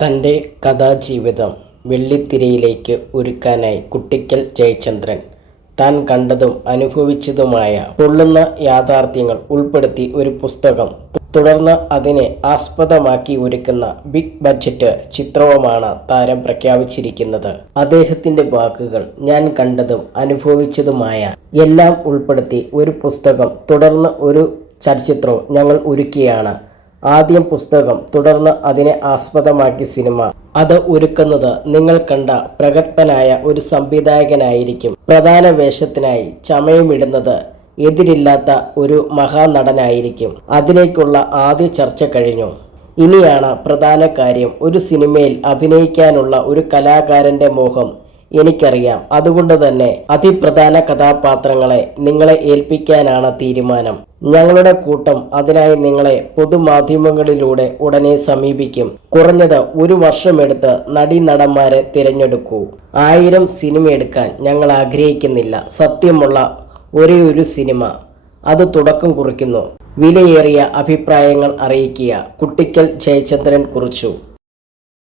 തൻ്റെ കഥാജീവിതം വെള്ളിത്തിരയിലേക്ക് ഒരുക്കാനായി കുട്ടിക്കൽ ജയചന്ദ്രൻ താൻ കണ്ടതും അനുഭവിച്ചതുമായ പൊള്ളുന്ന യാഥാർത്ഥ്യങ്ങൾ ഉൾപ്പെടുത്തി ഒരു പുസ്തകം, തുടർന്ന് അതിനെ ആസ്പദമാക്കി ഒരുക്കുന്ന ബിഗ് ബഡ്ജറ്റ് ചിത്രവുമാണ് താരം പ്രഖ്യാപിച്ചിരിക്കുന്നത്. അദ്ദേഹത്തിൻ്റെ വാക്കുകൾ: ഞാൻ കണ്ടതും അനുഭവിച്ചതുമായ എല്ലാം ഉൾപ്പെടുത്തി ഒരു പുസ്തകം, തുടർന്ന് ഒരു ചലച്ചിത്രവും ഞങ്ങൾ ഒരുക്കുകയാണ്. ആദ്യം പുസ്തകം, തുടർന്ന് അതിനെ ആസ്പദമാക്കി സിനിമ. അത് ഒരുക്കുന്നത് നിങ്ങൾ കണ്ട പ്രഗത്ഭനായ ഒരു സംവിധായകനായിരിക്കും. പ്രധാന വേഷത്തിനായി ചമയമിടുന്നത് എതിരില്ലാത്ത ഒരു മഹാനടനായിരിക്കും. അതിലേക്കുള്ള ആദ്യ ചർച്ച കഴിഞ്ഞു. ഇനിയാണ് പ്രധാന കാര്യം. ഒരു സിനിമയിൽ അഭിനയിക്കാനുള്ള ഒരു കലാകാരൻ്റെ മോഹം എനിക്കറിയാം. അതുകൊണ്ട് തന്നെ അതിപ്രധാന കഥാപാത്രങ്ങളെ നിങ്ങളെ ഏൽപ്പിക്കാനാണ് തീരുമാനം. ഞങ്ങളുടെ കൂട്ടം അതിനായി നിങ്ങളെ പൊതുമാധ്യമങ്ങളിലൂടെ ഉടനെ സമീപിക്കും. കുറഞ്ഞത് ഒരു വർഷമെടുത്ത് നടീനടന്മാരെ തിരഞ്ഞെടുക്കൂ. 1000 സിനിമ എടുക്കാൻ ഞങ്ങൾ ആഗ്രഹിക്കുന്നില്ല. സത്യമുള്ള ഒരേയൊരു സിനിമ. അത് തുടക്കം കുറിക്കുന്നു. വിലയേറിയ അഭിപ്രായങ്ങൾ അറിയിക്കുക. കുട്ടിക്കൽ ജയചന്ദ്രൻ കുറിച്ചു.